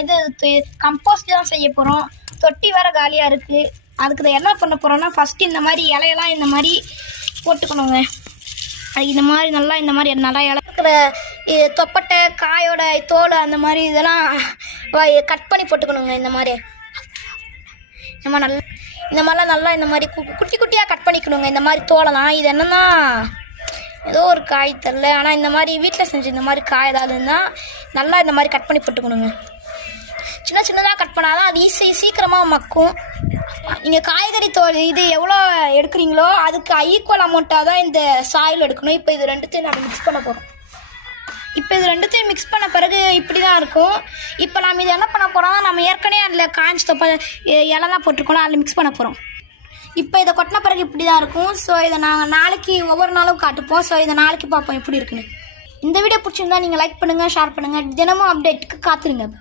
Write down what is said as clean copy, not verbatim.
இது கம்போஸ்ட் தான் செய்ய போகிறோம். தொட்டி வேறு காலியாக இருக்குது. அதுக்கு என்ன பண்ண போகிறோன்னா, ஃபஸ்ட்டு இந்த மாதிரி இலையெல்லாம் இந்த மாதிரி போட்டுக்கணுங்க. அதுக்கு இந்த மாதிரி நல்லா இலக்கிற தொப்பட்டை காயோட தோல் அந்த மாதிரி இதெல்லாம் கட் பண்ணி போட்டுக்கணுங்க. இந்த மாதிரிலாம் நல்லா குட்டி குட்டியாக கட் பண்ணிக்கணுங்க. இந்த மாதிரி தோலெல்லாம் இது என்னென்னா ஏதோ ஒரு காய் தெரில, ஆனால் இந்த மாதிரி வீட்டில் செஞ்சு இந்த மாதிரி காய் ஏதாவது இருந்தால் நல்லா இந்த மாதிரி கட் பண்ணி போட்டுக்கணுங்க. சின்னதாக கட் பண்ணாதான் அது சீக்கிரமாக மக்கும். நீங்கள் காய்கறி தோல் இது எவ்வளோ எடுக்கிறீங்களோ அதுக்கு ஈக்குவல் அமௌண்ட்டாக தான் இந்த சாயில் எடுக்கணும். இப்போ இது ரெண்டுத்தையும் நம்ம மிக்ஸ் பண்ண போகிறோம். இப்போ இது ரெண்டுத்தையும் மிக்ஸ் பண்ண பிறகு இப்படி தான் இருக்கும். இப்போ நம்ம இது என்ன பண்ண போகிறோம், நம்ம ஏற்கனவே அதில் காய்ச்சி தொப்பை இலலாம் போட்டிருக்கோம், அதில் மிக்ஸ் பண்ண போகிறோம். இப்போ இதை கொட்டின பிறகு இப்படி தான் இருக்கும். ஸோ இதை நாங்கள் நாளைக்கு ஒவ்வொரு நாளும் காட்டுப்போம். ஸோ இதை நாளைக்கு பார்ப்போம் எப்படி இருக்குன்னு. இந்த வீடியோ பிடிச்சிருந்தா நீங்கள் லைக் பண்ணுங்கள், ஷேர் பண்ணுங்கள். தினமும் அப்டேட்டுக்கு காத்துருங்க.